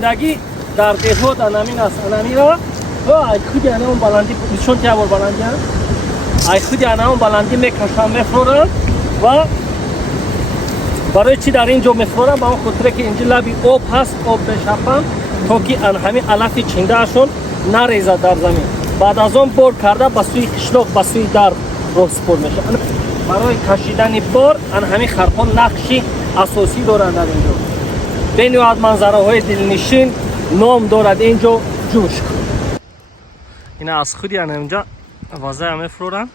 زندگی در دهات انامین است. انامی را ای خودی اون بلندی نشون که اول بلندی ای خودی اون بلندی میکشم میفرورم و برای چی در اینجا میفرورم؟ با اون خاطر که اینجا لبی آب هست، آب بشپم تا که همین علف چینده شون نریزه در زمین. بعد از اون بار کرده به سوی قشلاق به سوی در راه سپار میشه. برای کشیدن بار همین خرها نقشی اساسی دارند در اینجا. بین از منظره های دلنشین نام دارد اینجا جوشک. این از خودی اینجا واسه همه فرورن.